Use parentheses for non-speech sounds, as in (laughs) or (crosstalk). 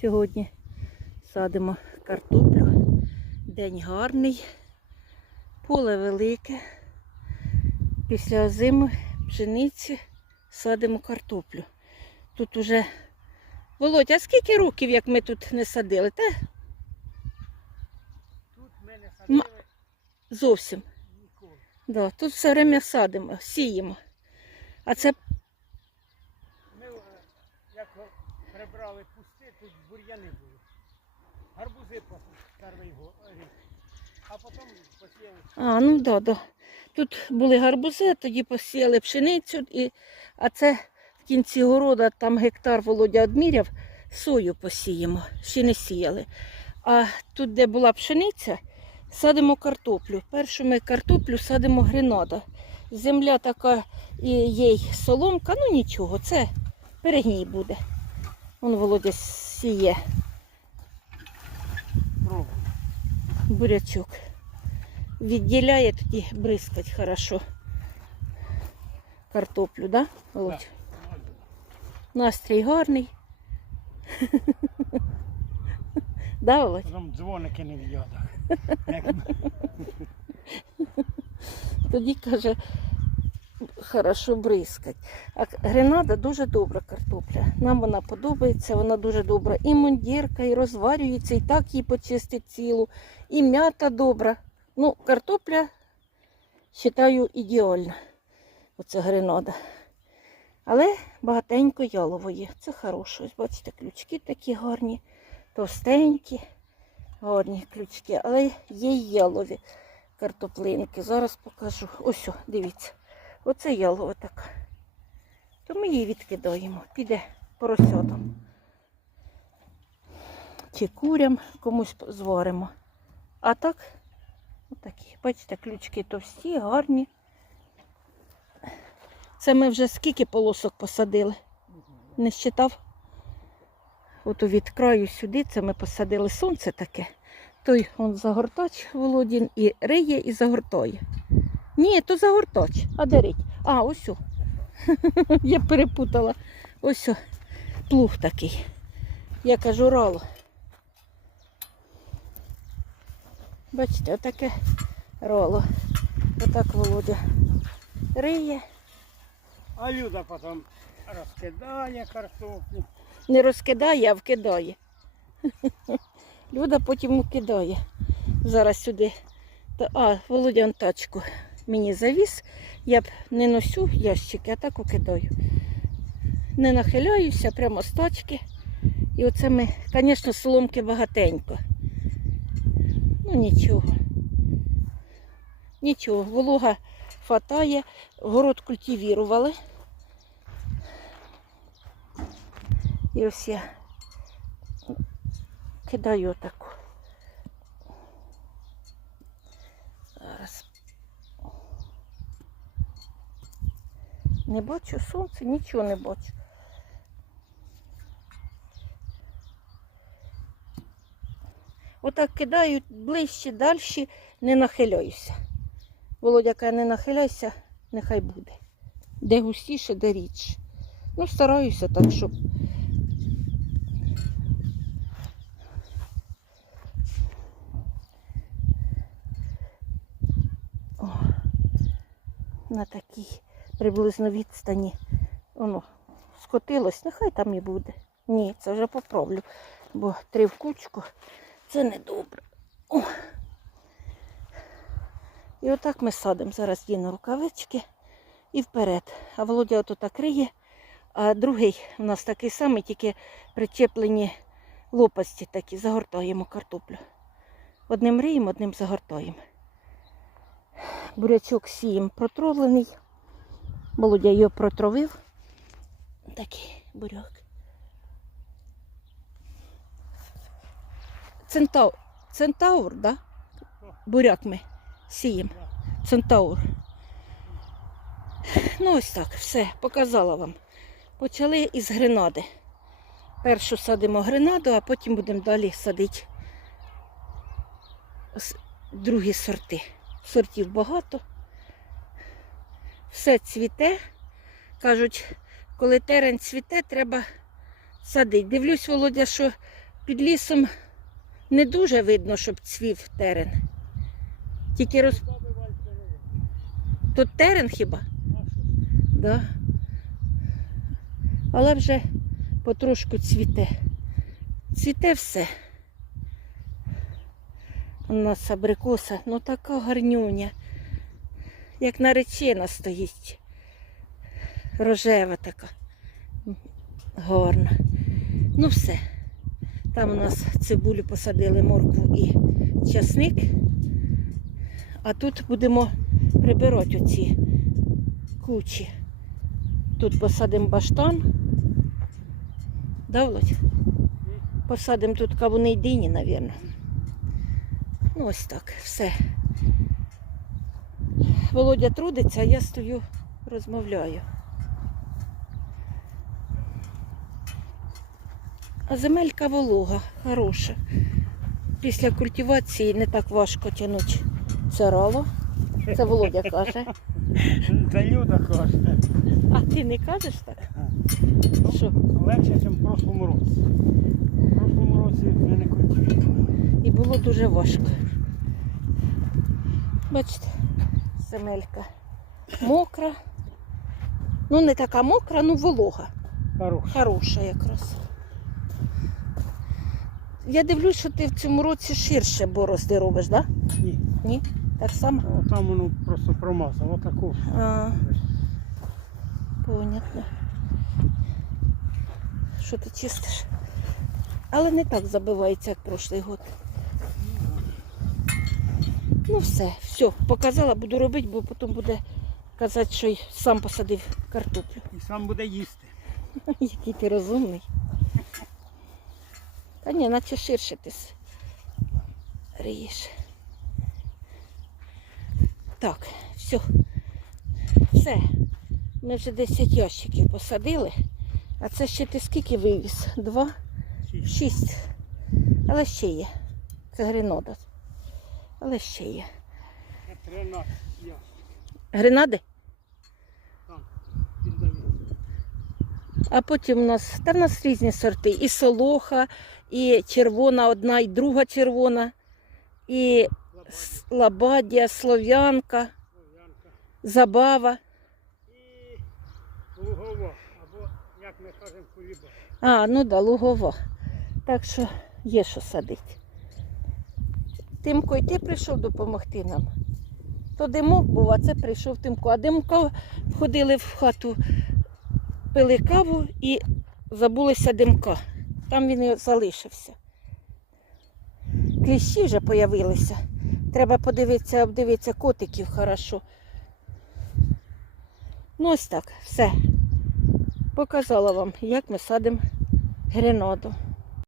Сьогодні садимо картоплю. День гарний, поле велике. Після зими пшениці садимо картоплю. Тут уже Володь, а скільки років, як ми тут не садили? Та Тут ми не М- садили зовсім. ніколи. Да, тут все время садимо, сіємо. А це Ми е, як пусти, тут бур'яни були. Гарбузи перший рік. А потім посіяли. А, ну да, да. Тут були гарбузи, тоді посіяли пшеницю, і... а це в кінці города, там гектар Володя одміряв, сою посіємо, ще не сіяли. А тут, де була пшениця, садимо картоплю. Першу ми картоплю садимо гренада. Земля така і є соломка, ну нічого, це перегній буде. Вон Володя сіє бурячок. Відділяє тоді бризкать хорошо. Картоплю, да, Володь? Настрій гарний. (laughs) Да, Володь? Потім дзвоники не в (laughs) Тоді каже, хорошо бризкать. А гренада дуже добра картопля. Нам вона подобається, вона дуже добра. І мундірка, і розварюється, і так її почистить цілу, і м'ята добра. Ну, картопля, вважаю, ідеальна. Оце гренада. Але багатенько ялової. Це хороше. Бачите, ключки такі гарні, товстенькі, гарні ключки. Але є ялові картоплинки. Зараз покажу. Ось, дивіться. Оце ялова така. То ми її відкидаємо. Піде поросятам. Чи курям комусь зваримо. А так, отакі. Бачите, ключки товсті, гарні. Це ми вже скільки полосок посадили? Не считав? Ото від краю сюди, це ми посадили сонце таке. Той он загортач Володін і риє, і загортає. Ні, то загортач, а де рить? А, ось. о. (laughs) Я перепутала. Ось о, плуг такий. Я кажу рало. Бачите, отаке роло. Отак Володя риє. А Люда потім розкидає картоплю. Не розкидає, а вкидає. (laughs) Люда потім вкидає. Зараз сюди. А, Володя он тачку мені завіз. Я б не носю ящики, а так викидаю. Не нахиляюся, прямо з тачки. І оце ми, звісно, соломки багатенько. Ну нічого. Нічого, волога хватає, город культивірували. І ось я кидаю таку. Не бачу сонця, нічого не бачу. Отак кидаю ближче, далі, не нахиляюся. Володя каже, не нахиляйся, нехай буде. Де густіше, де рідше. Ну, стараюся так, щоб О, на такій приблизно відстані. Воно скотилось, нехай там і буде. Ні, це вже поправлю, бо три в кучку це не добре. О. І отак ми садимо. Зараз діну рукавички і вперед. А Володя ото так риє, а другий у нас такий самий, тільки причеплені лопасті такі, загортаємо картоплю. Одним риємо, одним загортаємо. Бурячок сієм протровлений. Володя його протровив. Такий буряк. Центаур, Центаур, да? Буряк ми сіємо. Центаур. Ну ось так, все, показала вам. Почали із гренади. Першу садимо гренаду, а потім будемо далі садити другі сорти. Сортів багато. Все цвіте. Кажуть, коли терен цвіте, треба садити. Дивлюсь, Володя, що Під лісом не дуже видно, щоб цвів терен. Тільки роз... Тут терен хіба? Да. Але вже потрошку цвіте. Цвіте все. У нас абрикоса, ну така гарнюня. Як наречена стоїть. Рожева така. Гарна. Ну все. Там у нас цибулю посадили моркву і часник. А тут будемо прибирати оці кучі. Тут посадимо баштан. Да? Посадимо тут кавуни й дині, мабуть. Ну, ось так, все. Володя трудиться, а я стою, розмовляю. А земелька волога, хороша. Після культивації не так важко тягнути це рало. Це Володя каже. (laughs) Та Люда каже. А ти не кажеш так? Що? Легше, ніж в прошлому році. В прошлому році ми не культивували. І було дуже важко. Бачите, земелька мокра. Ну, не така мокра, ну волога. Хорош. Хороша якраз. Я дивлюсь, що ти в цьому році ширше борозди робиш, так? Да? Ні. Ні? Так само? О, там воно просто промазало. Отаку. А, понятно. Що ти чистиш? Але не так забивається, як прошлий год. Ну все, все, показала, буду робити, бо потім буде казати, що й сам посадив картоплю. І сам буде їсти. (laughs) Який ти розумний. Та ні, наче ширше ти рієш. Так, все. Все. Ми вже 10 ящиків посадили. А це ще ти скільки вивіз? Два? Шість. Шість. Але ще є. Це гренода. Але ще є. Це 13 я. Гренади? А потім у нас, та в нас різні сорти. І солоха, і червона одна, і друга червона, і лабадія, слов'янка, Слов'янка. забава. І лугова. Або, як ми кажемо, куліба. А, ну да, лугова. Так що є що садити. Тимко, і ти прийшов допомогти нам. То димок був, а це прийшов Тимко. А димко входили в хату, пили каву і забулися димка. Там він і залишився. Кліщі вже появилися. Треба подивитися, обдивитися котиків хорошо. Ну ось так, все. Показала вам, як ми садимо гренаду.